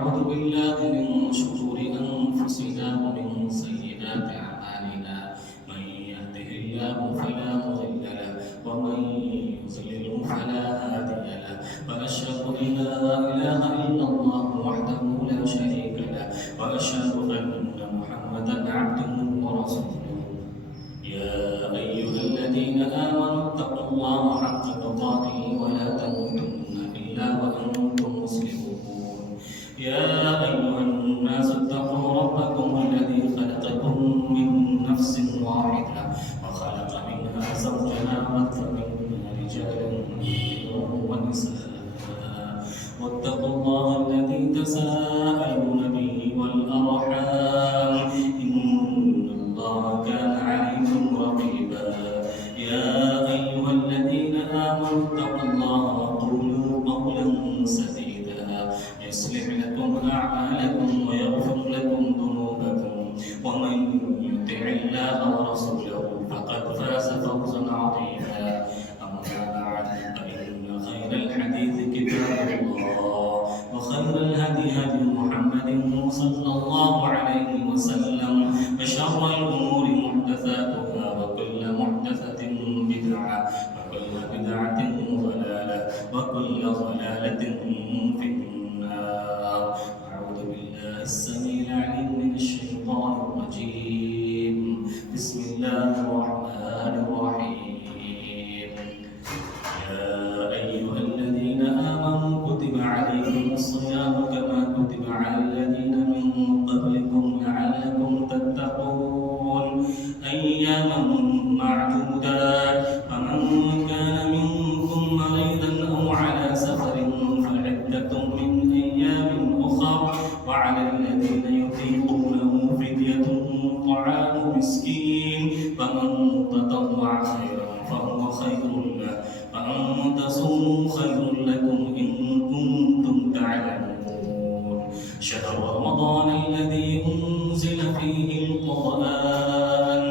ونعوذ بالله من شرور أنفسنا ومن سيئات أعمالنا من يهده الله فلا مضل له ومن يضلل فلا هادي له وأشهد أن لا إله إلا الله وحده لا شريك له وأشهد أن محمدا عبده ورسوله يا أيها الذين آمنوا اتقوا الله حق تقاته ولا تموتن إلا وأنتم مسلمون يا أيها الناس اتقوا ربكم الذي خلقكم من نفس واحدة وخلق منها زوجها وبث منها رجالا كثيرا ونساء واتقوا الله الذي تساءلون به والأرحام إن الله كان عليكم رقيبا يا أيها الذين آمنوا اتقوا الله وقولوا قولا سديدا يصلح لكم أعمالكم ويغفر لكم ذنوبكم ومن يطع الله ورسوله فقد فاز فوزا عظيما أما بعد فإن خير الحديث كتاب الله وخير الهدي هدي محمد صلى الله عليه وسلم وشر الأمور محدثاتها وكل محدثة بدعة وكل بدعة ضلالة وكل ضلالة في النار. أعوذ بالله السميع العليم من الشيطان الرجيم. بسم الله الرحمن الرحيم. يا أيها الذين آمنوا كتب عليكم الصيام كما كتب على الذين من قبلكم لعلكم تتقون أياما معدودات فمن كان منكم مريضا أو على سفر فعدة من أيام أخر وعلى الذين يطيقونه فدية طعام مسكين فمن تطوع خيرا فهو خير له وأن تصوموا خير لكم إن كنتم تعلمون. شهر رمضان الذي أنزل فيه القرآن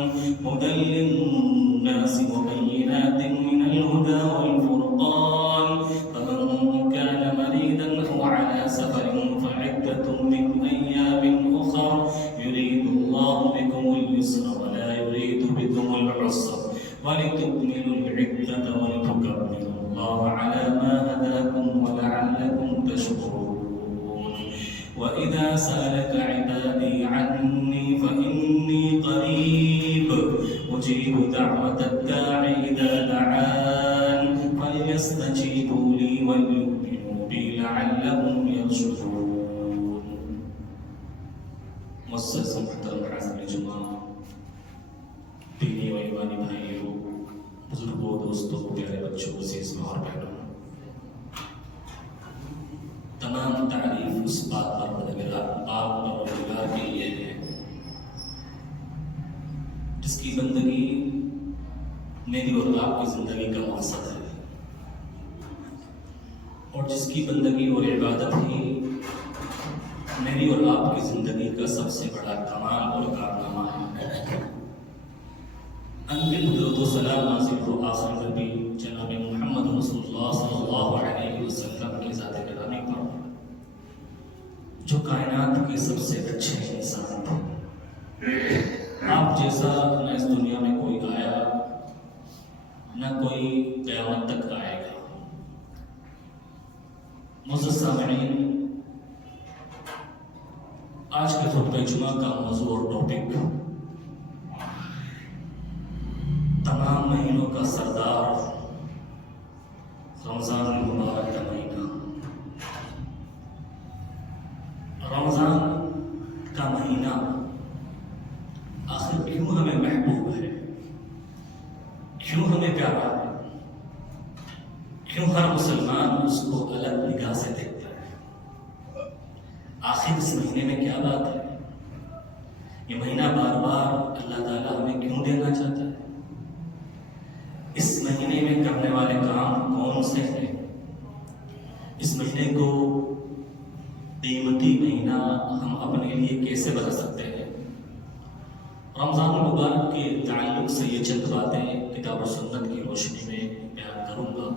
هدى للناس وبينات من الهدى والفرقان فمن كان مريضا أو على سفر فعدة من أيام أخر يريد الله بكم اليسر ولا يريد بكم العسر ولتكملوا العدة ولتكبروا الله على ما هداكم ولعلكم تشكرون. وإذا سألك عبادي عني فإني قريب أجيب دعوة الداع إذا دعان فليستجيبوا لي وليؤمنوا بي لعلهم يرشدون. معزز محترم حاضرین جمعہ، دینی و ایمانی بھائیوں، بزرگوں، دوستوں، پیارے بچوں، عزیز ماں اور بہنوں، تمام تعریف اس بات پر پروردگار کے لیے ہے جس کی بندگی میری اور آپ کی زندگی کا مقصد ہے، اور جس کی بندگی اور عبادت ہی میری اور آپ کی زندگی کا سب سے بڑا کمال اور کارنامہ ہے۔ انبیاء درود و سلام نازل ہو آخر نبی جناب محمد رسول اللہ صلی اللہ علیہ وسلم کی ذات گرامی پر، جو کائنات کے سب سے اچھے انسان تھے۔ آپ جیسا نہ اس دنیا میں کوئی آیا نہ کوئی قیامت تک آئے گا۔ معزز سامعین، آج کے خطبہ جمعہ کا موضوع اور ٹاپک تمام مہینوں کا سردار رمضان المبارک کا مہینہ۔ رمضان کا مہینہ آخر کیوں ہمیں محبوب ہے، کیوں ہمیں پیارا ہے، کیوں ہر مسلمان اس کو الگ نگاہ سے دیکھتا ہے؟ آخر اس مہینے میں کیا بات ہے؟ یہ مہینہ بار بار اللہ تعالیٰ ہمیں کیوں دینا چاہتا ہے؟ اس مہینے میں کرنے والے کام کون سے ہیں؟ اس مہینے کو قیمتی مہینہ ہم اپنے لیے کیسے بنا سکتے ہیں؟ رمضان المبارک کے تعلق سے یہ چند باتیں کتاب و سنت کی روشنی میں بیان کروں گا۔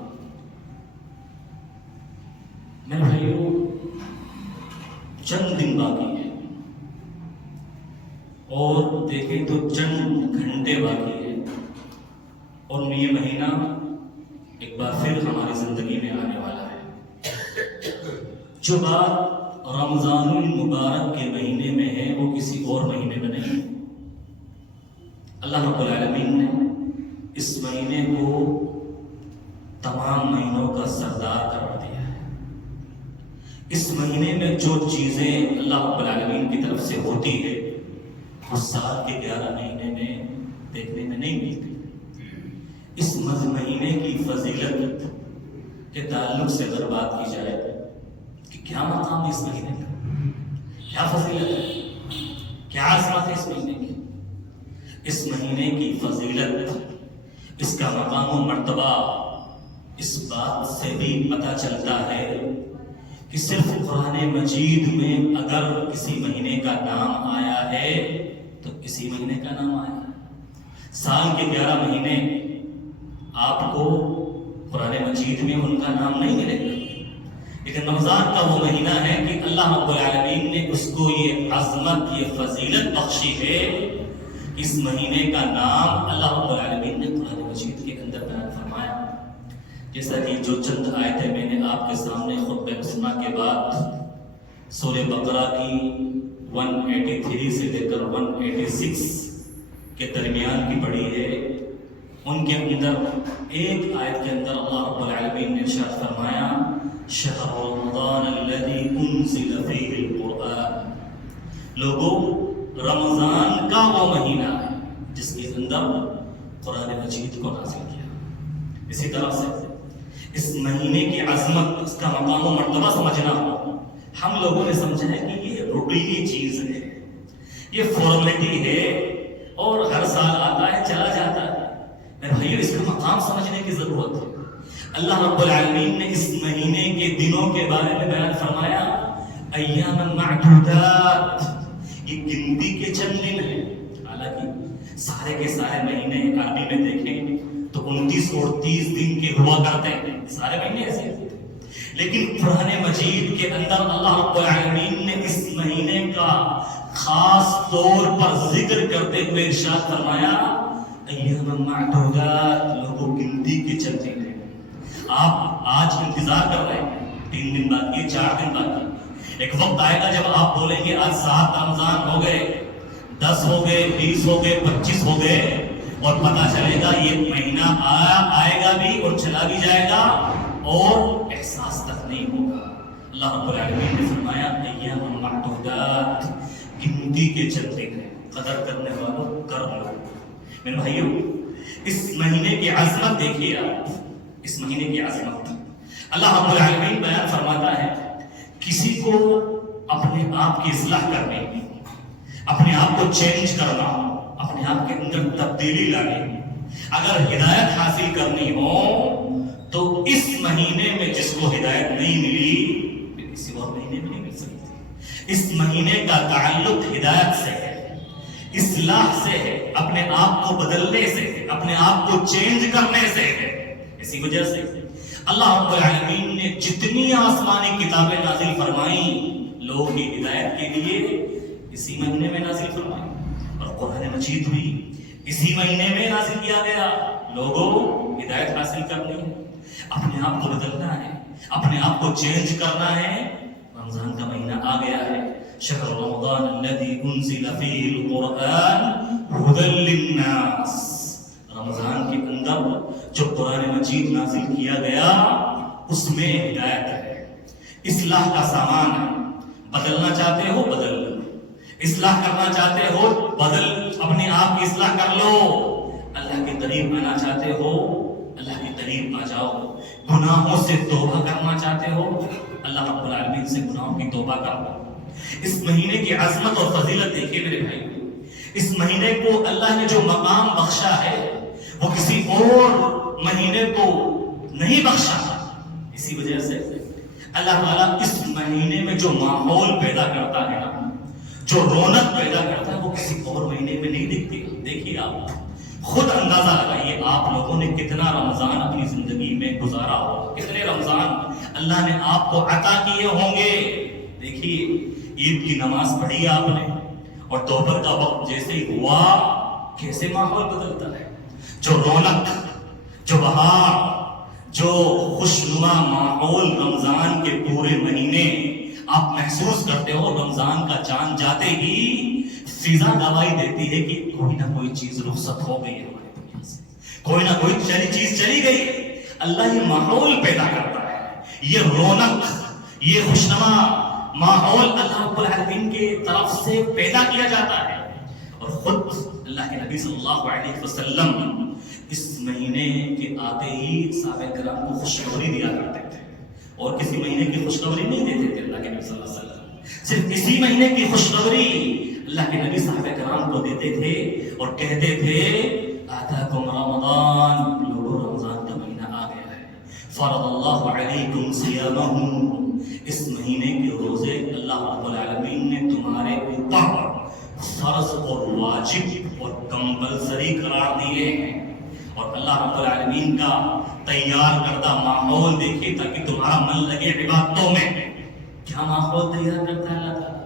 میرے بھائیوں، چند دن باقی ہے، اور دیکھیں تو چند گھنٹے باقی ہے، اور یہ مہینہ ایک بار پھر ہماری زندگی میں آنے والا ہے۔ جو بات رمضان المبارک کے مہینے میں ہے وہ کسی اور مہینے میں نہیں۔ اللہ رب العالمین نے اس مہینے کو تمام مہینوں کا سردار قرار دیا ہے۔ اس مہینے میں جو چیزیں اللہ رب العالمین کی طرف سے ہوتی ہے وہ سال کے 11 مہینے میں دیکھنے میں نہیں ملتی۔ اس مہینے کی فضیلت کے تعلق سے اگر بات کی جائے کہ کیا مقام ہے اس مہینے کا، کیا فضیلت ہے، کیا عظمت ہے اس مہینے کی، اس مہینے کی فضیلت، اس کا مقام و مرتبہ اس بات سے بھی پتہ چلتا ہے کہ صرف قرآن مجید میں اگر کسی مہینے کا نام آیا ہے تو اسی مہینے کا نام آیا ہے۔ سال کے 11 مہینے آپ کو قرآن مجید میں ان کا نام نہیں ملے گا، لیکن رمضان کا وہ مہینہ ہے کہ اللہ رب العالمین نے اس کو یہ عظمت، یہ فضیلت بخشی ہے۔ اس مہینے کا نام اللہ رب العالمین نے قرآن مجید کے اندر بیان فرمایا، جیسا کہ جو چند آیتیں میں نے آپ کے سامنے خطبہ مسلمہ کے بعد سورہ بقرہ کی 183 سے لے کر 186 کے درمیان کی پڑھی ہے، ان کے اندر ایک آیت کے اندر اللہ رب العالمین نے ارشاد فرمایا شہر رمضان الذی انزل فیہ القرآن، لوگوں رمضان کا وہ مہینہ ہے جس کے اندر قرآن مجید کو نازل کیا۔ اسی طرح سے اس مہینے کی عظمت، اس کا مقام و مرتبہ سمجھنا ہو، ہم لوگوں نے سمجھا ہے کہ یہ روٹینی چیز ہے، یہ فارمیلٹی ہے اور ہر سال آتا ہے چلا جاتا ہے۔ میرے بھائیو، اس کا مقام سمجھنے کی ضرورت ہے۔ اللہ رب العالمین نے اس مہینے کے دنوں کے بارے میں بیان فرمایا ایام معدودات، یہ گنتی کے چند دن ہیں۔ حالانکہ سارے کے سارے مہینے عربی میں دیکھیں تو 29 اور 30 دن کے ہوا کرتے ہیں، سارے مہینے ایسے ہیں، لیکن قرآن مجید کے اندر اللہ رب العالمین نے اس مہینے کا خاص طور پر ذکر کرتے ہوئے ارشاد فرمایا ایام معدودات، لوگوں گنتی کے چند دن ہیں۔ آپ آج انتظار کر رہے ہیں، 3 دن باقی ہے، 4 دن باقی ہے، ایک وقت آئے گا جب آپ بولیں گے آج 7 رمضان ہو گئے، 10 ہو گئے، 20 ہو گئے، 25 ہو گئے، اور پتہ چلے گا یہ مہینہ آئے گا بھی اور چلا بھی جائے گا اور احساس تک نہیں ہوگا۔ اللہ رب العالمین نے فرمایا ایام معدودات، گنتی کے چند دن ہیں، قدر کرنے والوں کر لو۔ میرے بھائیو، اس مہینے کی عظمت دیکھیے آپ، اس مہینے کی عظمت اللہ رب العالمین بیان فرماتا ہے کسی کو اپنے آپ کی اصلاح کرنے، اپنے آپ کو چینج کرنا، اپنے آپ کے اندر تبدیلی لانی، اگر ہدایت حاصل کرنی ہو تو اس مہینے میں جس کو ہدایت نہیں ملی پھر کسی اور مہینے میں نہیں مل سکتی۔ اس مہینے کا تعلق ہدایت سے ہے، اصلاح سے ہے، اپنے آپ کو بدلنے سے ہے، اپنے آپ کو چینج کرنے سے ہے۔ اسی وجہ سے اللہ رب العالمین نے جتنی آسمانی کتابیں نازل فرمائیں لوگوں کی ہدایت کے لیے اسی مہینے میں نازل فرمائیں، اور قرآن مجید بھی اسی مہینے میں نازل کیا گیا۔ لوگوں ہدایت حاصل کرنی ہے، اپنے آپ کو بدلنا ہے، اپنے آپ کو چینج کرنا ہے۔ رمضان کا مہینہ آ گیا ہے، شہر رمضان الذی انزل فیہ القرآن ھدی للناس، رمضان کے اندر جو قرآن مجید نازل کیا گیا اس میں ہدایت ہے، اصلاح کا سامان ہے۔ بدلنا چاہتے ہو بدل لو، اصلاح کرنا چاہتے ہو بدل، اپنے آپ کی اصلاح کر لو، اللہ کے قریب آنا چاہتے ہو اللہ کے قریب آ جاؤ، گناہوں سے توبہ کرنا چاہتے ہو اللہ رب العالمین سے گناہوں کی توبہ کرو۔ اس مہینے کی عظمت اور فضیلت دیکھیے میرے بھائی، اس مہینے کو اللہ نے جو مقام بخشا ہے وہ کسی اور مہینے کو نہیں بخشا۔ اسی وجہ سے اللہ تعالیٰ اس مہینے میں جو ماحول پیدا کرتا ہے نا، جو رونق پیدا کرتا ہے وہ کسی اور مہینے میں نہیں دکھتی۔ دیکھیے آپ خود اندازہ لگائیے، آپ لوگوں نے کتنا رمضان اپنی زندگی میں گزارا ہو، کتنے رمضان اللہ نے آپ کو عطا کیے ہوں گے۔ دیکھیے عید کی نماز پڑھی آپ نے اور دوپہر کا وقت جیسے ہی ہوا کیسے ماحول بدلتا ہے. جو رونق، جو بہار، جو خوشنما ماحول رمضان کے پورے مہینے آپ محسوس کرتے ہو، رمضان کا چاند جاتے ہی فضا گواہی دیتی ہے کہ کوئی نہ کوئی چیز رخصت ہو گئی ہے ہماری دنیا سے، کوئی نہ کوئی چیز چلی گئی. اللہ یہ ماحول پیدا کرتا ہے، یہ رونق، یہ خوشنما ماحول اللہ رب العالمین کے طرف سے پیدا کیا جاتا ہے. اور خود اللہ کے نبی صلی اللہ علیہ وسلم اس مہینے کے آتے ہی صحابہ کرام کو خوشخبری دیا کرتے تھے، اور کسی مہینے کی خوشخبری نہیں دیتے تھے اللہ کے نبی صلی اللہ علیہ وسلم. صرف اسی مہینے کی خوشخبری اللہ کے نبی صحابہ کرام کو دیتے تھے اور کہتے تھے آتاکم رمضان، لوگوں رمضان کا مہینہ آ گیا ہے. فرض اللہ علیکم صیامہ، اس مہینے کے روزے اللہ رب العالمین نے تمہارے اوپر فرض اور واجب اور کمپلسری قرار دیے ہیں. اور اللہ رب العالمین کا تیار کردہ ماحول دیکھیے تاکہ تمہارا من لگے عبادتوں میں. کیا ماحول تیار کرتا ہے اللہ تعالیٰ؟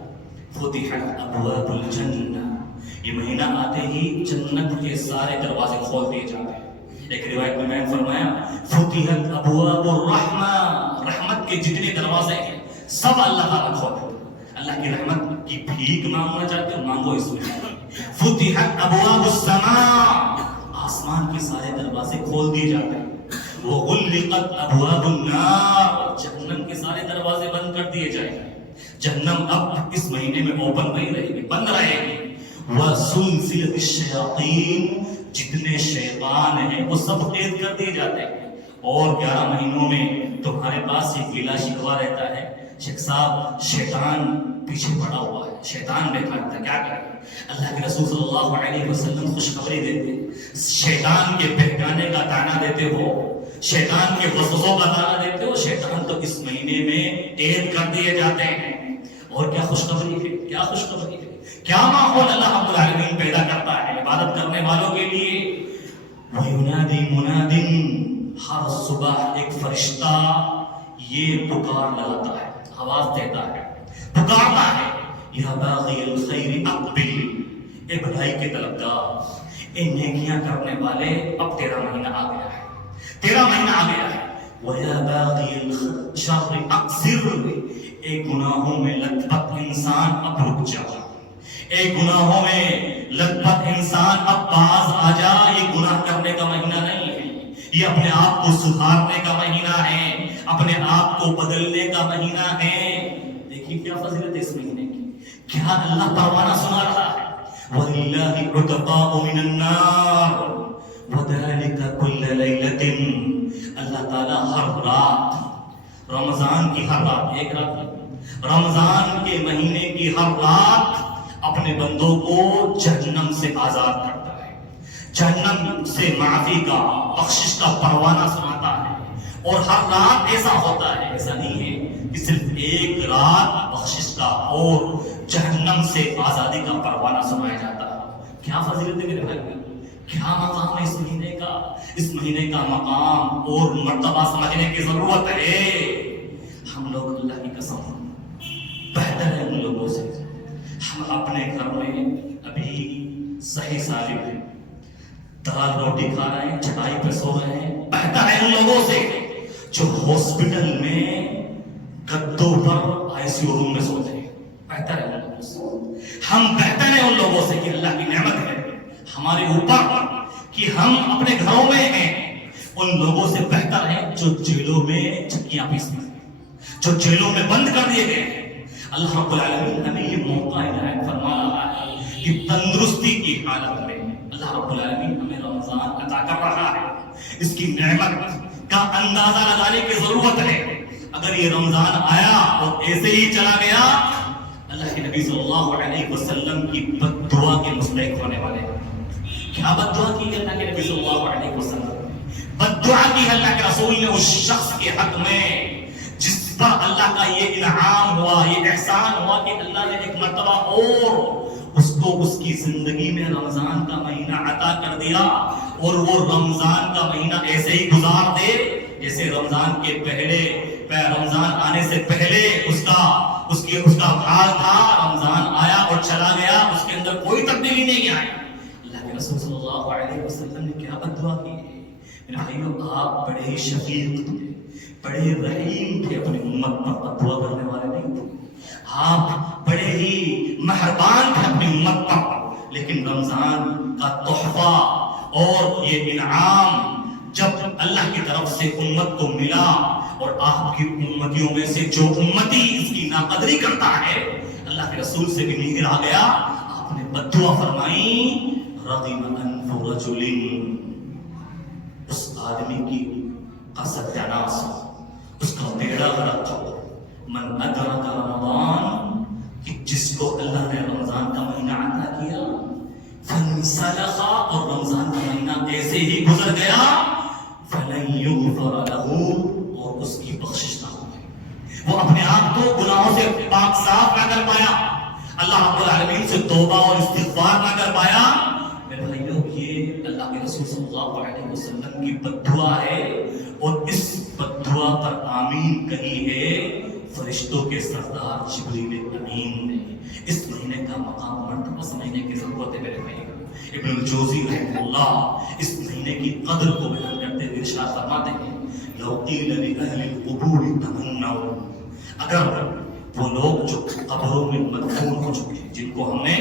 فتحت ابواب الجنہ، یہ مہینہ آتے ہی جنت کے سارے دروازے کھول دیے جاتے ہیں. ایک روایت میں فرمایا فتحت ابواب الرحمہ، رحمت کے جتنے دروازے ہیں سب اللہ تعالیٰ کھول دیتے. اللہ کی رحمت کی بھیک مانگنا چاہتے ہو، مانگو اس میں. فتحت ابواب السماء، آسمان کے سارے دروازے کھول دیے جاتے ہیں. وغلقت ابواب النار، جہنم کے سارے دروازے بند کر دیے جائیں گے. جہنم اب اس مہینے میں اوپن نہیں رہے گی، بند رہے گی. وسلسلت الشیاطین، جتنے شیطان ہیں وہ سب قید کر دیے جاتے ہیں. اور 11 مہینوں میں تمہارے پاس یہ گیلا شکوا رہتا ہے، شیخ صاحب شیطان پیچھے پڑا ہوا ہے، شیطان بیٹھا ہے، کیا کرے؟ اللہ کے رسول صلی اللہ علیہ وسلم خوشخبری دیتے، شیطان کے بہکانے کا تانا دیتے ہو، شیطان کے وسوسوں کا تانا دیتے ہو. شیطان تو اس مہینے میں قید کر دیے جاتے ہیں. اور کیا خوشخبری ہے، کیا خوشخبری ہے، کیا ماحول اللہ رب العالمین پیدا کرتا ہے عبادت کرنے والوں کے لیے. وَيُنَادِي مُنَادٍ، ہر صبح ایک فرشتہ یہ پکار لگاتا ہے، آواز دیتا ہے، پکارتا ہے، یا باغی الخیر اقبل، اے بھلائی کے طلبگار، اے نیکیاں کرنے والے، اب تیرا مہینہ آ گیا ہے، تیرا مہینہ آ گیا ہے. وَيَا بَاغِيَ الشَّرِّ أَقْصِرْ، اے گناہوں میں لت پت انسان اب رک جا، اے گناہوں میں لت پت انسان اب باز آ جا. یہ گناہ کرنے کا مہینہ نہیں ہے، یہ اپنے آپ کو سدھارنے کا مہینہ ہے، اپنے آپ کو بدلنے کا مہینہ ہے. دیکھیے کیا فضیلت ہے اس مہینے کی، کیا اللہ پروانہ سنا رہا ہے. وَلِلَّهِ عُتَقَاءُ مِنَ النَّارِ وَذَلِكَ كُلَّ لَيْلَةٍ، اللہ تعالیٰ ہر رات، رمضان کی ہر رات، ایک رات رمضان کے مہینے کی ہر رات اپنے بندوں کو جہنم سے آزاد کرتا ہے، جہنم سے معافی کا، بخشش کا پروانہ سناتا ہے. اور ہر رات ایسا ہوتا ہے، ایسا نہیں ہے کہ صرف ایک رات بخشش کا اور جہنم سے آزادی کا پروانہ سنایا جاتا ہے. کیا فضیلت ہے میرے بھائی، کیا مقام ہے اس مہینے کا. اس مہینے کا مقام اور مرتبہ سمجھنے کی ضرورت ہے. ہم لوگ اللہ کی قسم بہتر ہے ان لوگوں سے. ہم اپنے گھر میں ابھی صحیح سالم ہیں، دال روٹی کھا رہے ہیں، چٹائی پہ سو رہے ہیں. بہتر ہے ان لوگوں سے جو ہاسپٹل میں گدوں پر آئی سی یو روم میں سوتے ہیں. بہتر ہے ان لوگوں سے. ہم بہتر ہیں ان لوگوں سے کہ اللہ کی نعمت ہے ہمارے اوپر کہ ہم اپنے گھروں میں ہیں. ان لوگوں سے بہتر ہیں جو جیلوں میں چکیاں پیستے ہیں، جو جیلوں میں بند کر دیے گئے ہیں. اللہ رب العالمین ہمیں یہ موقع عنایت فرما رہا ہے کہ تندرستی کی حالت میں اللہ رب العالمین ہمیں رمضان عطا کر رہا ہے. اس کی نعمت کا اندازہ لگانے کی ضرورت ہے. اگر یہ رمضان آیا اور ایسے ہی چلا گیا، اللہ کے نبی صلی اللہ علیہ وسلم کی بد دعا کے مستحق ہونے والے ہیں. کیا بد دعا کی اللہ کے نبی صلی اللہ علیہ وسلم؟ بد دعا کی اللہ کے رسول نے اس شخص کے حق میں جس پر اللہ کا یہ انعام ہوا، یہ احسان ہوا کہ اللہ نے ایک مرتبہ اور اس کو اس کی زندگی میں رمضان کا مہینہ عطا کر دیا، اور وہ رمضان کا مہینہ ایسے ہی گزار دے جیسے رمضان کے پہلے، رمضان آنے سے پہلے اس کا حال تھا. میرے بھائیو آپ بڑے ہی شفیق تھے، بڑے رحیم تھے، اپنی امت پر بددعا کرنے والے نہیں تھے. آپ بڑے ہی مہربان تھے اپنی امت پر. لیکن رمضان کا تحفہ اور یہ انعام جب اللہ کی طرف سے امت کو ملا اور آپ کی امتیوں میں سے جو امتی اس کی ناقدری کرتا ہے اللہ کے رسول سے بھی نہیں آ گیا. آپ نے بددعا فرمائی رغم انف رجل، اس آدمی کی کا ستیاناس ہو، اس کا بیڑا غرق ہو. من ادرک رمضان، کہ جس کو اللہ نے رمضان کا مہینہ عطا کیا، فانسلخ، اور رمضان کا مہینہ ایسے ہی گزر گیا، فلن یغفر له، اور اس کی بخشش نہ ہوگی. وہ اپنے آپ کو گناہوں سے پاک صاف نہ کر پایا، اللہ رب العالمین سے توبہ اور استغفار نہ کر پایا. میرے بھائیوں یہ اللہ کے رسول صلی اللہ علیہ وسلم کی بددعا ہے، اور اس بددعا پر آمین کہی ہے فرشتوں کے سردار جبریل امین نے. اس مہینے کا مقام مرتبہ سمجھنے کی ضرورت ہے میرے بھائی. ابن الجوزی رحمہ اللہ اس مہینے کی قدر کو بیان کرتے ہوئے ارشاد فرماتے ہیں لو قیل لأہل القبور تمنوا، اگر وہ لوگ جو قبروں میں مدفون ہو چکے ہیں، جن کو ہم نے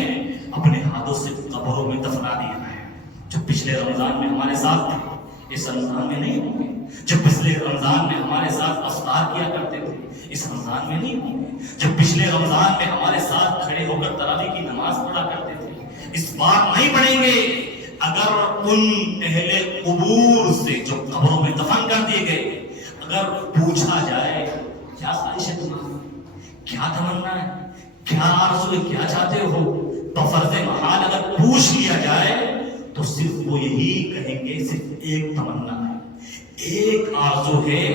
اپنے ہاتھوں سے قبروں میں دفنا دیا ہے، جو پچھلے رمضان میں ہمارے ساتھ تھے، اس رمضان میں نہیں ہوں گے، جو پچھلے رمضان میں ہمارے ساتھ افطار کیا کرتے تھے اس رمضان میں نہیں ہوں گے، جو پچھلے رمضان میں ہمارے ساتھ کھڑے ہو کر تراویح کی نماز پڑھا کرتے تھے اس بار نہیں پڑھیں گے. اگر ان اہل قبور سے جو قبروں میں دفن کر دیے گئے اگر پوچھا جائے کیا خواہش ہے تمہاری، کیا تمنا ہے، کیا آرزو ہے، کیا چاہتے ہو، بفرض محال اگر پوچھ لیا جائے تو صرف وہ یہی کہیں گے صرف ایک تمنا ہے، ایک آرزو ہے،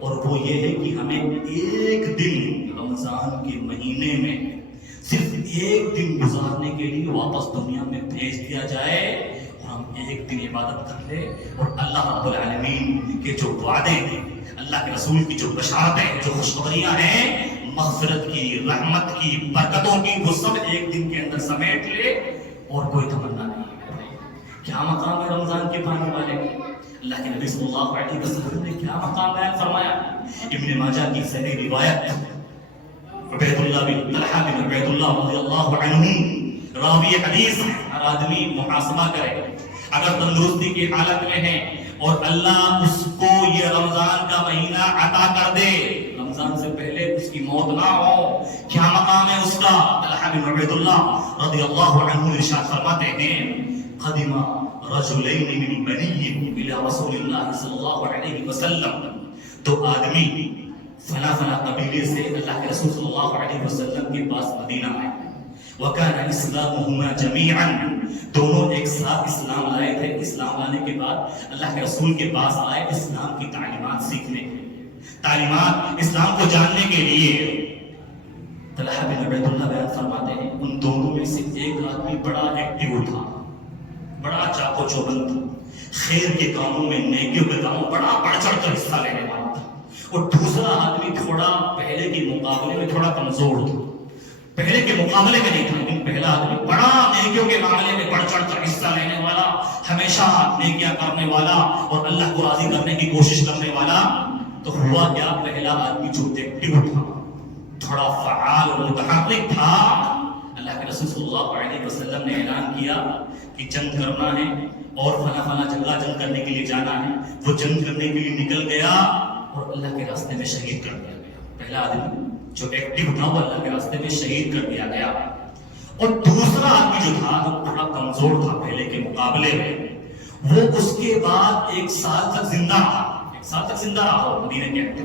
اور وہ یہ ہے کہ ہمیں ایک دن رمضان کے مہینے میں صرف ایک دن گزارنے کے لیے واپس دنیا میں بھیج دیا جائے اور ہم ایک دن عبادت کر لیں اور اللہ رب العالمین کے جو وعدے ہیں، اللہ کے رسول کی جو بشارتیں، جو خوشخبریاں ہیں مغفرت کی، رحمت کی، برکتوں کی، وہ سب ایک دن کے اندر سمیٹ لے اور کوئی تمنا نہیں ہے. کیا مقام ہے رمضان کے پانے والے کے؟ اللہ کے نبی صلی اللہ علیہ وسلم نے کیا مقام بیان فرمایا؟ ابن ماجہ کی صحیح روایت عبید اللہ بن طلحہ بن عبید اللہ رضی اللہ عنہ راوی حدیث. ہر آدمی محاسبہ کرے، اگر تندرستی کی حالت میں ہے اور اللہ اس کو یہ رمضان کا مہینہ عطا کر دے، رمضان سے پہلے اس کی موت نہ ہو، کیا مقام ہے اس کا؟ طلحہ بن عبید اللہ رضی اللہ عنہ ارشاد فرماتے ہیں قدم رجلین من بنی الى رسول اللہ صلی اللہ علیہ وسلم، تو آدمی فلا فلا قبیلے سے اللہ کے رسول صلی اللہ علیہ وسلم کے پاس مدینہ آئے. وَكَانَ إِسْلَامُهُمَا جَمِيعًا، دونوں ایک ساتھ اسلام لائے تھے. اسلام لانے کے بعد اللہ کے رسول کے پاس آئے اسلام کی تعلیمات سیکھنے کے لیے، تعلیمات اسلام کو جاننے کے لیے. طلحہ بن عبید اللہ بیان فرماتے ہیں ان دونوں میں سے ایک آدمی بڑا ایکٹیو تھا، بڑا چاقو چوبند تھا، خیر کے کاموں میں، نیکیوں کے کاموں بڑا بڑھ چڑھ کر حصہ لینے والا تھا، اور دوسرا آدمی تھوڑا پہلے کے مقابلے میں تھوڑا کمزور تھا، پہلے کے مقابلے میں نہیں تھا، لیکن پہلا آدمی بڑا نیکیوں کے معاملے میں بڑھ چڑھ کر حصہ لینے والا، ہمیشہ نیکیاں کرنے والا اور اللہ کو راضی کرنے کی کوشش کرنے والا. تو ہوا کیا، پہلا آدمی جو ایکٹیو تھا، تھوڑا فعال اور متحرک تھا، اللہ کے رسول صلی اللہ علیہ وسلم نے اعلان کیا کہ جنگ کرنا ہے اور فلاں فلاں جگہ جنگ کرنے کے لیے جانا ہے. وہ جنگ کرنے کے لیے نکل گیا اور اللہ کے راستے میں شہید کر دیا گیا. پہلا آدمی جو ایکٹیو تھا وہ اللہ کے راستے میں شہید کر دیا گیا، اور دوسرا آدمی جو تھا وہ تھوڑا کمزور تھا پہلے کے مقابلے میں، وہ اس کے بعد 1 سال تک زندہ رہا. 1 سال تک زندہ رہا مدینے کے اندر،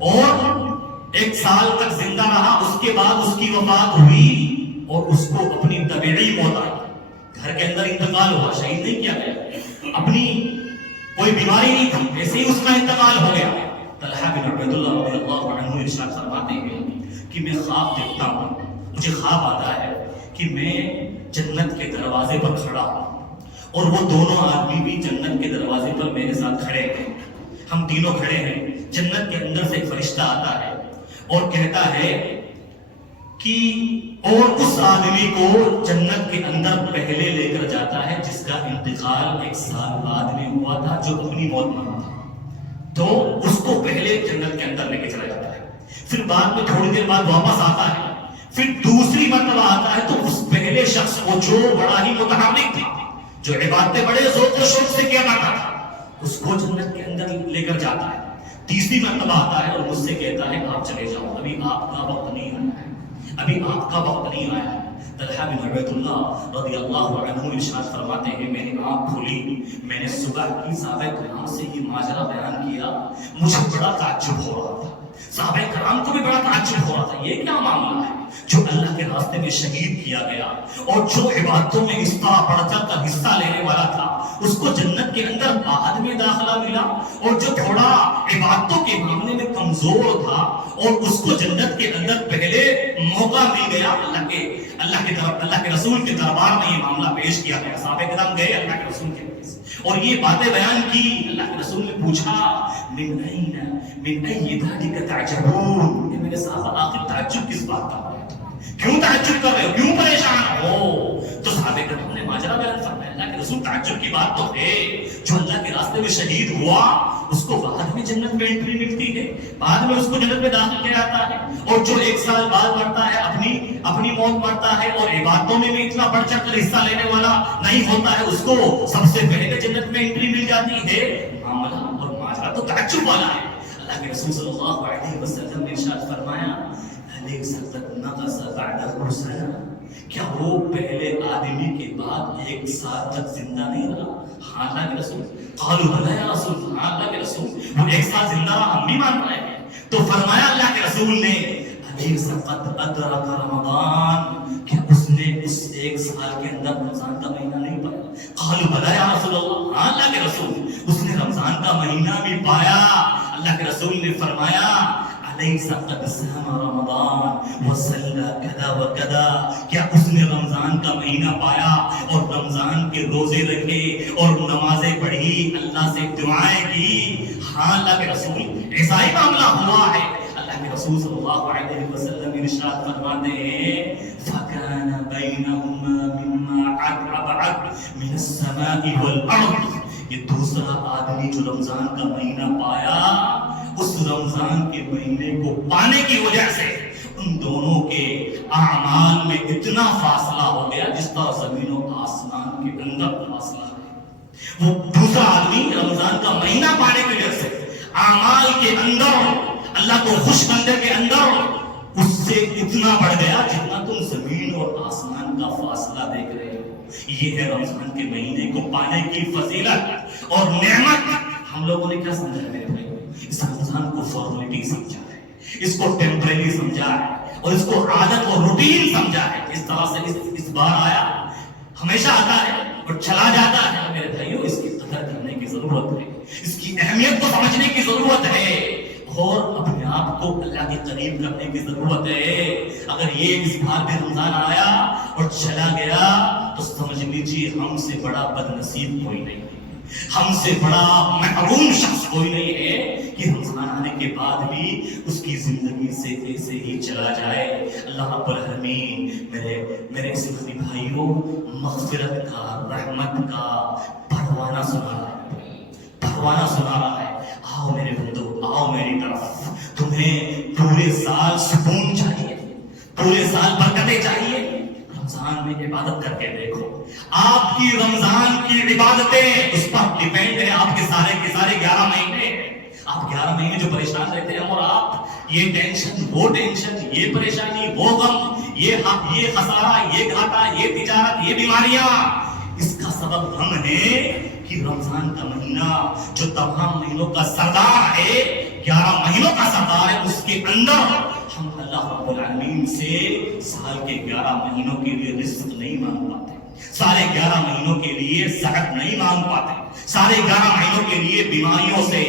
اور 1 سال تک زندہ رہا. اس کے بعد اس کی وفات ہوئی اور اس کو اپنی طبیعی موت آئی، گھر کے اندر انتقال ہوا، شہید نہیں کیا گیا، اپنی کوئی بیماری نہیں تھی، ایسے ہی اس کا انتقال ہو گیا. طلحہ بن عبید اللہ رضی اللہ عنہ ارشاد فرماتے ہیں کہ میں خواب دیکھتا ہوں، مجھے خواب آتا ہے کہ میں جنت کے دروازے پر کھڑا ہوں اور وہ دونوں آدمی بھی جنت کے دروازے پر میرے ساتھ کھڑے ہیں، ہم تینوں کھڑے ہیں. جنت کے اندر سے ایک فرشتہ آتا ہے اور کہتا ہے کہ اور اس آدمی کو جنت کے اندر پہلے لے کر جاتا ہے جس کا انتقال 1 سال بعد میں ہوا تھا، جو اپنی موت مرا تھا، تو اس کو پہلے جنت کے اندر لے کے چلا جاتا ہے. پھر بعد میں تھوڑی دیر بعد واپس آتا ہے، پھر دوسری مرتبہ آتا ہے تو اس پہلے شخص کو جو بڑا ہی متحرک تھا، جو عبادتیں بڑے ذوق و شوق سے کیا کرتا تھا، اس کو جنت کے اندر لے کر جاتا ہے. تیسری مرتبہ آتا ہے اور مجھ سے کہتا ہے آپ چلے جاؤ، ابھی آپ کا وقت نہیں آیا ہے، ابھی آپ کا وقت نہیں آیا ہے. طلحہ بن عبید اللہ رضی اللہ عنہ ارشاد فرماتے ہیں میں نے آنکھ کھولی، میں نے صبح کی صحابہ کرام سے یہ ماجرا بیان کیا، مجھے بڑا تعجب ہو رہا تھا، صحابہ کرام کو بھی بڑا تعجب ہو رہا تھا، یہ کیا معاملہ ہے جو اللہ کے راستے میں شہید کیا گیا اور جو عبادتوں میں اس طرح بڑھ چڑھ کر حصہ لینے والا تھا اس کو جنت کے اندر بعد میں داخلہ ملا، اور جو تھوڑا عبادتوں کے معاملے میں کمزور تھا اور اس کو جنت کے اندر پہلے موقع مل گیا. اللہ کے رسول کے دربار میں یہ معاملہ پیش کیا گیا. صحابہ کرام گئے اللہ کے رسول کے پاس اور یہ باتیں بیان کی. اللہ کے رسول نے پوچھا من ای ذلک تعجبون، میرے صحابہ آخر تعجب کس بات کا ہے، کیوں تعجب کر رہے ہو، کیوں پریشان ہو؟ تو صحابہ کرام نے ماجرا بیان فرمایا اللہ کے رسول تعجب کی بات تو ہے، جو اللہ کے راستے میں شہید ہوا اس کو بعد میں جنت میں انٹری ملتی ہے، بعد میں اس کو جنت میں داخل کیا جاتا ہے، اور جو 1 سال بعد مرتا ہے اپنی موت مرتا ہے اور عبادتوں میں بھی اتنا بڑھ چڑھ کر حصہ لینے والا نہیں ہوتا ہے، اس کو سب سے پہلے جنت میں انٹری مل جاتی ہے. معاملہ اور ماجرا تو تعجب والا ہے. اللہ کے رسول صلی اللہ علیہ وسلم نے ارشاد فرمایا کیا وہ پہلے آدمی کے بعد 1 سال تک زندہ نہیں رہا؟ ہاں اللہ کے رسول. قالوا بلا یا رسول، ہاں اللہ کے رسول، وہ 1 سال زندہ رہا، ہم بھی مان رہے ہیں. تو فرمایا اللہ کے رسول نے قد ادرک رمضان، کہ اس نے اس 1 سال کے اندر رمضان کا مہینہ نہیں پایا؟ قالوا بلا یا رسول اللہ، ہاں اللہ کے رسول، اس نے رمضان کا مہینہ بھی پایا. اللہ کے رسول نے فرمایا الیس قد صام رمضان وصلى كذا وكذا، کیا اس نے رمضان کا مہینہ پایا اور رمضان کے روزے رکھے اور نمازیں پڑھی، اللہ سے دعائیں کی؟ ہاں اللہ کے رسول، ایسا ہی معاملہ ہوا ہے. اللہ کے رسول صلی اللہ علیہ وسلم ارشاد فرماتے ہیں فَكَانَ بَيْنَهُمَا مِمَّا أَبْعَدَ مِنَ السَّمَاءِ وَالْأَرْضِ. یہ دوسرا آدمی جو رمضان کا مہینہ پایا، اس رمضان کے مہینے کو پانے کی وجہ سے ان دونوں کے اعمال میں اتنا فاصلہ ہو گیا جس طرح زمین و آسمان کے اندر فاصلہ ہے. وہ دوسرا آدمی رمضان کا مہینہ پانے کی وجہ سے اعمال کے اندر، اللہ کو خوش کرنے کے اندر اس سے اتنا بڑھ گیا جتنا تم زمین اور آسمان کا فاصلہ دیکھ رہے ہو. یہ ہے رمضان کے مہینے کو پانے کی فضیلت اور نعمت. ہم لوگوں نے کیا سمجھا ہے میرے بھائی؟ اس رمضان کو فارمیلٹی سمجھا ہے، اس کو ٹیمپریری سمجھا ہے اور اس کو عادت اور روٹین سمجھا ہے. اس طرح سے اس بار آیا، ہمیشہ آتا ہے اور چلا جاتا ہے. میرے بھائیوں اس کی قدر کرنے کی ضرورت ہے، اس کی اہمیت کو سمجھنے کی ضرورت ہے اور اپنے آپ کو اللہ کے قریب کرنے کی ضرورت ہے. اگر یہ اس بار میں رمضان آیا اور چلا گیا تو سمجھ لیجیے ہم سے بڑا بد نصیب کوئی نہیں ہے، ہم سے بڑا محروم شخص کوئی نہیں ہے کہ رمضان آنے کے بعد بھی اس کی زندگی سے ایسے ہی چلا جائے. اللہ رب العالمین میرے اسلامی بھائیوں مغفرت کا، رحمت کا پروانہ سنا رہا ہے. آؤ میرے بندو، آؤ میری طرف. تمہیں پورے سال سکون چاہیے، پورے سال برکتیں چاہیے، رمضان میں عبادت کر کے دیکھو. آپ کی رمضان کی عبادتیں اس پر ڈیپینڈ ہے. آپ کے سارے 11 مہینے، آپ 11 مہینے جو پریشان رہتے ہیں اور آپ یہ ٹینشن، وہ ٹینشن، یہ پریشانی، وہ غم، یہ خسارہ، یہ گھاٹا، یہ تجارت، یہ بیماریاں، اس کا سبب ہم ہیں کہ رمضان کا مہینہ جو تمام مہینوں کا سردار ہے، 11 مہینوں کا سردار ہے، اس کے اندر ہم اللہ رب العالمین سے سال کے 11 مہینوں کے لیے رزق نہیں مانگ پاتے، سارے 11 مہینوں کے لیے صحت نہیں مانگ پاتے، سارے 11 مہینوں کے لیے بیماریوں سے،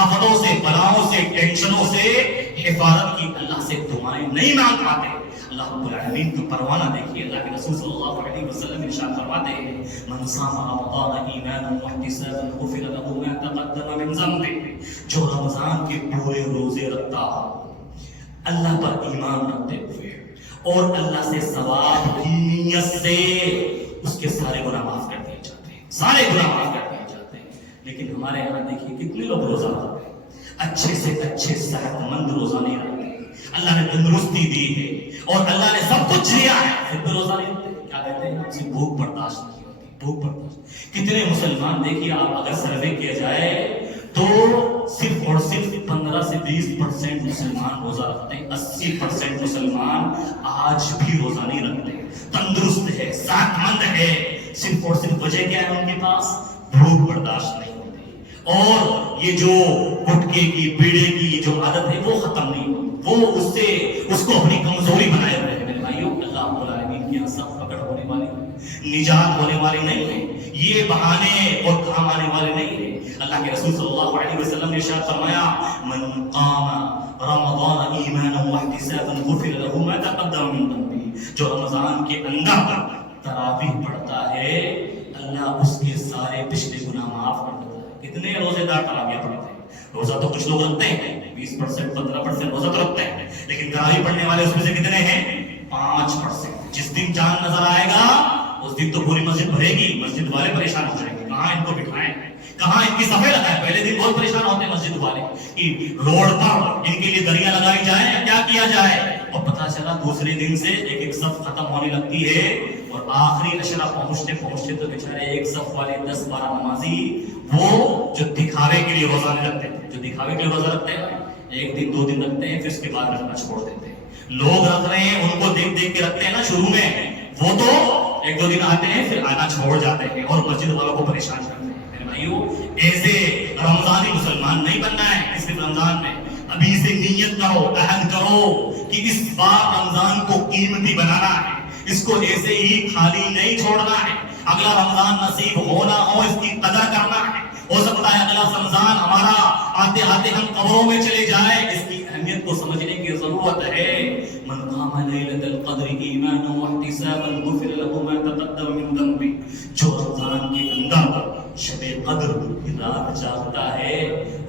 آفتوں سے، بلاؤں سے، ٹینشنوں سے حفاظت کی اللہ سے دعائیں نہیں مانگ پاتے. اللہ رب العالمین کا پروانہ دیکھیے. اللہ کے رسول صلی اللہ علیہ وسلم ارشاد فرماتے ہیں من صام رمضان ایمانا واحتسابا غفر له ما تقدم من ذنبه. جو رمضان کے پورے روزے رکھتا ہو اللہ پر ایمان رکھتے ہوئے اور اللہ سے ثواب کی نیت سے اس کے سارے گناہ معاف کر دیے جاتے ہیں، سارے گناہ معاف کر دیے جاتے ہیں۔ لیکن ہمارے یہاں دیکھیے کتنے لوگ روزہ رکھتے ہیں، اچھے سے اچھے صحت مند روزہ نہیں رکھتے، اللہ نے تندرستی دی ہے اور اللہ نے سب کچھ دیا ہے، پھر بھی روزہ نہیں رکھتے۔ کیا کہتے ہیں؟ ہم سے بھوک برداشت نہیں ہوتی، بھوک برداشت۔ کتنے مسلمان دیکھیے آپ اگر سروے کیا جائے تو صرف اور صرف 15 سے 20% مسلمان روزہ رکھتے ہیں، 80% مسلمان آج بھی روزہ نہیں رکھتے، تندرست ہے، صحت مند ہے، صرف اور صرف وجہ کیا ہے؟ ان کے پاس بھوک برداشت نہیں ہوتی، اور یہ جو گٹکے کی بیڑے کی جو عادت ہے وہ ختم نہیں ہوتی، وہ اس کو اپنی کمزوری بنائے ہوئے ہیں۔ میرے بھائیوں، اللہ رب العالمین کی یہاں سب پکڑ ہونے والی نجات ہونے والے نہیں ہیں، یہ بہانے اور کام آنے والے نہیں ہیں۔ اللہ کے رسول صلی اللہ علیہ وسلم نے ارشاد فرمایا، من قام رمضان ایمانا واحتسابا غفر له ما تقدم من ذنبه، جو رمضان کے اندر تراویح پڑھتا ہے اللہ اس کے سارے پچھلے گناہ معاف کر دیتا ہے۔ کتنے روزے دار تراویح پڑھتے ہیں؟ روزہ تو کچھ لوگ رکھتے ہیں، 20% 15% روزہ تو رکھتے ہیں، لیکن تراویح پڑھنے والے اس میں سے کتنے ہیں؟ 5%۔ جس دن چاند نظر آئے گا اس دن تو پوری مسجد بھرے گی، مسجد والے پریشان ہو جائیں گے، کہاں ان کو بٹھائیں، کہاں ان کی صفیں لگائیں۔ پہلے دن بہت پریشان ہوتے ہیں مسجد والے کہ روڈ پر ان کے لیے دریا لگائی جائے یا کیا کیا جائے، اور پتہ چلا دوسرے دن سے ایک ایک صف ختم ہونے لگتی ہے، اور آخری اشرا پہنچتے پہنچتے تو بیچارے ایک صف والے 10-12 نمازی وہ جو دکھاوے کے لیے روزہ نہیں رکھتے تھے، جو دکھاوے کے لیے روزہ رکھتے ہیں، ایک دن 2 دن رکھتے ہیں پھر اس کے بعد رکھنا چھوڑ دیتے ہیں۔ لوگ رکھ رہے ہیں ان کو دیکھ دیکھ کے رکھتے ہیں نا شروع میں، وہ تو 1-2 دن آتے ہیں پھر آنا چھوڑ جاتے ہیں اور مسجد والوں کو پریشان کرتے ہیں۔ میرے بھائیوں، ایسے رمضانی مسلمان نہیں بننا ہے کہ صرف رمضان میں، ابھی سے نیت کرو، عہد کرو کہ اس بار رمضان کو قیمتی بنانا ہے، اس کو ایسے ہی خالی نہیں چھوڑنا ہے، اگلا رمضان نصیب ہونا ہو اس کی قدر کرنا ہے۔ ہو سکتا ہے اگلا رمضان ہمارا آتے آتے ہم قبروں میں چلے جائیں، اس کی اہمیت کو سمجھنے کی ضرورت ہے۔ من قام لیلۃ القدر ایمانا واحتسابا غفر له ما تقدم من ذنبه، جو رمضان کے اندر شب قدر کی رات جاگتا ہے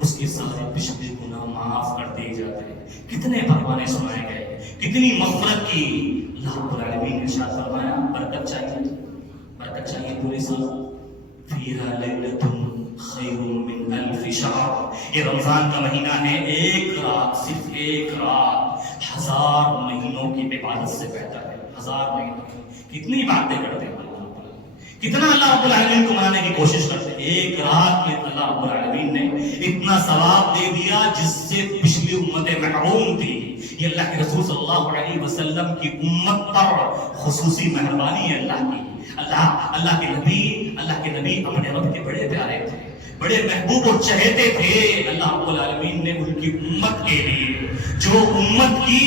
اس کے سارے پچھلے گناہ معاف کر دیے جاتے ہیں۔ کتنے پروانے سنائے گئے، کتنی مغفرت کی۔ اللہ رب العالمین نے ارشاد فرمایا، برکت چاہیے، برکت چاہیے پوری سال، فیہا لیلۃ خیر من الف شہر، یہ رمضان کا مہینہ ہے، ایک رات، صرف ایک رات 1000 مہینوں کی عبادت سے بہتر ہے۔ 1000 مہینوں کتنی باتیں کرتے ہیں اللہ رب العالمین، کتنا اللہ رب العالمین کو منانے کی کوشش کرتے ہیں، ایک رات میں اللہ رب العالمین نے اتنا ثواب دے دیا جس سے پچھلی امتیں محروم تھی۔ یہ اللہ کے رسول صلی اللہ علیہ وسلم کی امت پر خصوصی مہربانی ہے اللہ کی۔ اللہ کے نبی اپنے رب کے بڑے پیارے تھے، بڑے محبوب اور چہیتے تھے۔ اللہ رب العالمین نے ان کی امت کے لیے، جو امت کی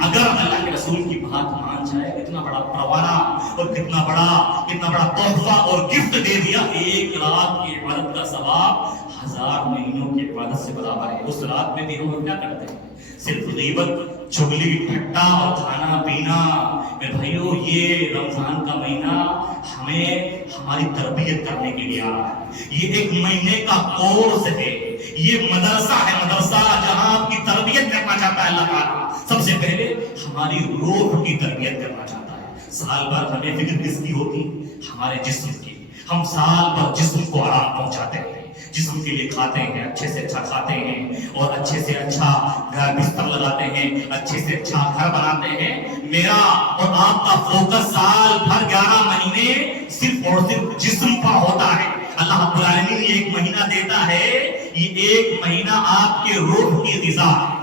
اگر اللہ کے رسول کی بات مان جائے، کتنا بڑا پروانہ اور کتنا بڑا تحفہ اور گفٹ دے دیا۔ ایک رات کی عبادت کا ثواب 1000 مہینوں کی عبادت سے برابر ہے۔ اس رات میں بھی ہم کیا کرتے ہیں؟ صرف غیبت، چغلی، ٹھٹا اور کھانا پینا۔ میرے بھائیو، یہ رمضان کا مہینہ ہمیں ہماری تربیت کرنے کے لیے آ رہا ہے۔ یہ ایک مہینے کا کورس ہے، یہ مدرسہ ہے، مدرسہ جہاں آپ کی تربیت کرنا چاہتا ہے اللہ تعالیٰ۔ سب سے پہلے ہماری روح کی تربیت کرنا چاہتا ہے۔ سال بھر ہمیں فکر کس کی ہوتی؟ ہمارے جسم کی۔ ہم سال بھر جسم کو آرام پہنچاتے ہیں، جسم کے لیے کھاتے ہیں، اچھے سے اچھا کھاتے ہیں اور اچھے سے اچھا بستر لگاتے ہیں، اچھے سے اچھا گھر بناتے ہیں۔ میرا اور آپ کا فوکس سال بھر 11 مہینے صرف اور صرف جسم پر ہوتا ہے۔ اللہ رب العالمین یہ ایک مہینہ دیتا ہے، یہ ایک مہینہ آپ کے روح کی غذا ہے،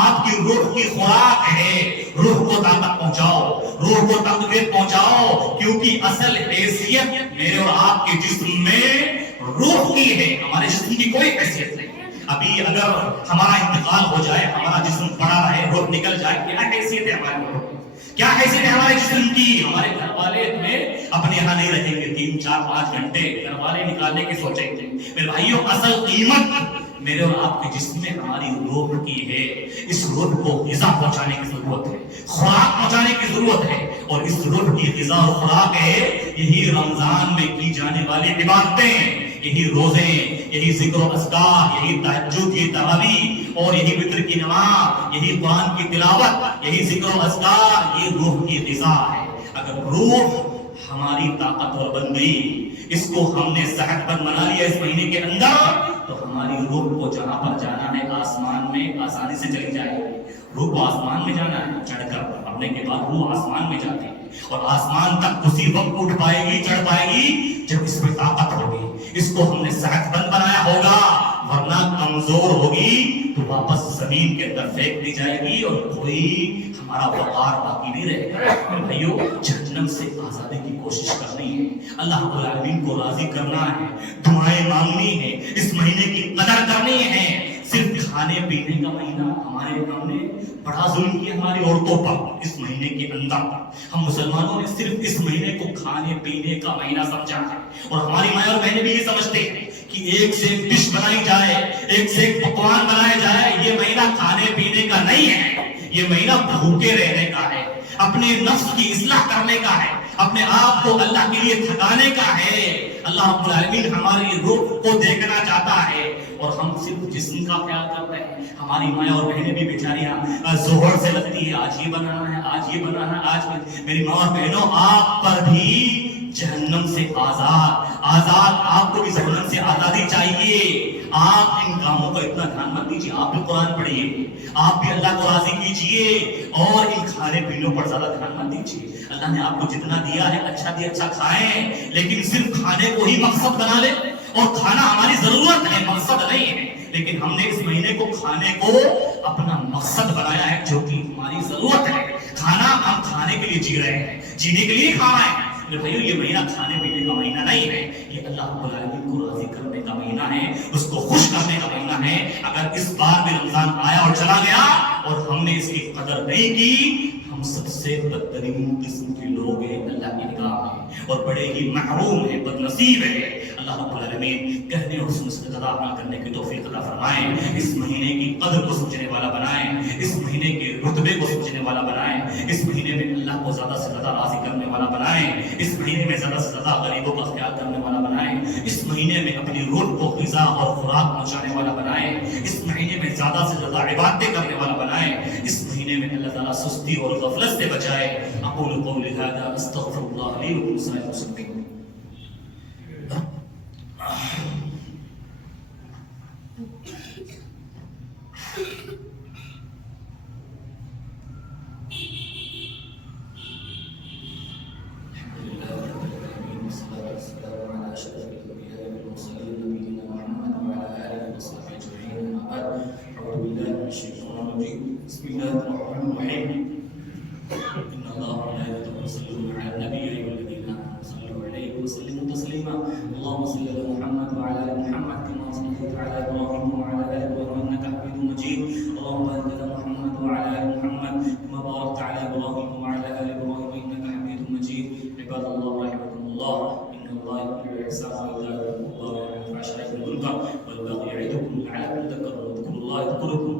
آپ کی روح کی خوراک ہے۔ روح کو طاقت پہنچاؤ، روح کو تقویت پہنچاؤ، کیونکہ اصل حیثیت میرے اور آپ کے جسم میں روح کی ہے، ہمارے جسم کی کوئی حیثیت نہیں۔ ابھی اگر ہمارا انتقال ہو جائے، ہمارا جسم پڑا رہے، روح نکل جائے، کیا حیثیت ہے ہمارے روح کی؟ کیا حیثیت ہے ہمارے جسم کی؟ ہمارے گھر والے ہمیں اپنے یہاں نہیں رکھیں گے 3, 4, 5 گھنٹے، گھر والے نکالنے کی سوچیں گے۔ میرے بھائیوں، اصل قیمت میرے اور آپ کے جسم میں ہماری روح کی ہے۔ اس روح کو غذا پہنچانے کی ضرورت ہے، خوراک پہنچانے کی ضرورت ہے، اور اس روح کی غذا اور خوراک ہے یہی رمضان میں کی جانے والی عبادتیں، یہی روزے، یہی ذکر و اذکار، یہی تہجد، یہی تراویح اور یہی وتر کی نماز، یہی قرآن کی تلاوت، یہی ذکر و اذکار، ہماری روح کی غذا ہے. اگر روح ہماری طاقتور بن گئی، اس کو ہم نے صحت مند بنا لیا اس مہینے کے اندر، تو ہماری روح کو جہاں پر جانا ہے آسمان میں آسانی سے چلی جائے گی. روح کو آسمان میں جانا ہے، چڑھ کر مرنے کے بعد روح آسمان میں جاتی ہے اور آسمان تک اسی وقت اٹھ پائے گی، چڑھ پائے گی جب اس میں طاقت ہوگی. اس کو ہم نے صحت مند بنایا ہوگا، ورنہ کمزور ہوگی تو واپس زمین کے اندر پھینک دی جائے گی اور کوئی ہمارا وقار باقی نہیں رہے گا. بھائیو، جہنم سے آزادی کی کوشش کرنی ہے، اللہ رب العالمین کو راضی کرنا ہے، دعائیں مانگنی ہے، اس مہینے کی قدر کرنی ہے. صرف کھانے پینے کا مہینہ ہمارے ہم نے بڑا ظلم کیا ہماری عورتوں پر. اس مہینے کے اندر ہم مسلمانوں نے صرف اس مہینے کو کھانے پینے کا مہینہ سمجھا ہے، اور ہماری مائیں اور بہنیں بھی یہ سمجھتے ہیں کہ ایک سے ایک ڈش بنائی جائے، ایک سے ایک پکوان بنائے جائے. یہ مہینہ کھانے پینے کا نہیں ہے، یہ مہینہ بھوکے رہنے کا ہے، اپنے نفس کی اصلاح کرنے کا ہے، اپنے آپ کو اللہ کے لیے تھکانے کا ہے. اللہ رب العالمین ہماری روح کو دیکھنا چاہتا ہے اور ہم صرف جسم کا خیال کر رہے ہیں. ہماری مائیں اور بہنیں بھی بیچاریاں زہر سے لگتی ہے، آج یہ بنانا ہے، آج یہ بنانا ہے. آج میری ماں اور بہنوں، آپ پر بھی جہنم سے آزاد آپ کو بھی جہنم سے آزادی چاہیے. آپ ان کاموں کا اتنا دھیان مت دیجیے، آپ بھی قرآن پڑھیے، آپ بھی اللہ کو راضی کیجیے اور ان کھانے پینوں پر زیادہ دھیان مت دیجیے. اللہ نے آپ کو جتنا دیا ہے اچھا دیا، اچھا کھائیں، لیکن صرف کھانے کو ہی مقصد بنا لیں. اور کھانا ہماری ضرورت ہے، مقصد نہیں ہے، لیکن ہم نے اس مہینے کو کھانے کو اپنا مقصد بنایا ہے جو کہ ہماری ضرورت ہے. کھانا ہم کھانے کے لیے جی رہے ہیں، جینے کے لیے کھا رہے ہیں. بھائیو، یہ مہینہ کھانے پینے کا مہینہ نہیں ہے، یہ اللہ رب العالمین کو راضی کرنے کا مہینہ ہے، اس کو خوش کرنے کا مہینہ ہے. اگر اس بار بھی رمضان آیا اور چلا گیا اور ہم نے اس کی قدر نہیں کی، ہم سب سے بدترین قسم کے لوگ ہیں اللہ کی نگاہ میں، اور بڑے ہی محروم ہیں، بد نصیب ہیں. اللہ رب العالمین کہنے اور سننے سے ادا کرنے کی توفیق عطا فرمائیں. اس مہینے کی قدر کو سمجھنے والا بنائیں، اس مہینے کے رتبے کو سمجھنے والا بنائیں، اس مہینے میں اللہ کو زیادہ سے زیادہ راضی کرنے والا بنائیں، اس مہینے میں زیادہ سے زیادہ غریبوں کا خیال کرنے والا بنائیں، اس مہینے میں اپنی روح کو غذا اور خوراک پہنچانے والا بنائیں، اس مہینے میں زیادہ سے زیادہ عبادتیں کرنے والا بنائیں، اس مہینے میں اللہ تعالیٰ سستی اور غفلت سے بچائے. اقول قولی ھذا استغفر اللہ لی ولکم سائر المسلمین. بسم الله الرحمن الرحيم. إن الله وملائكته يصلون على النبي يا أيها الذين آمنوا صلوا عليه وسلموا تسليما. اللهم صل على محمد وعلى آل محمد كما صليت على إبراهيم وعلى آل إبراهيم إنك حميد مجيد. اللهم بارك على محمد وعلى آل محمد كما باركت على إبراهيم وعلى آل إبراهيم إنك حميد مجيد. عباد الله رحمكم الله، إن الله يأمر بالإحسان وإيتاء ذي القربى وينهى عن الفحشاء والمنكر والبغي يعظكم لعلكم تذكرون. اذكروا الله يذكركم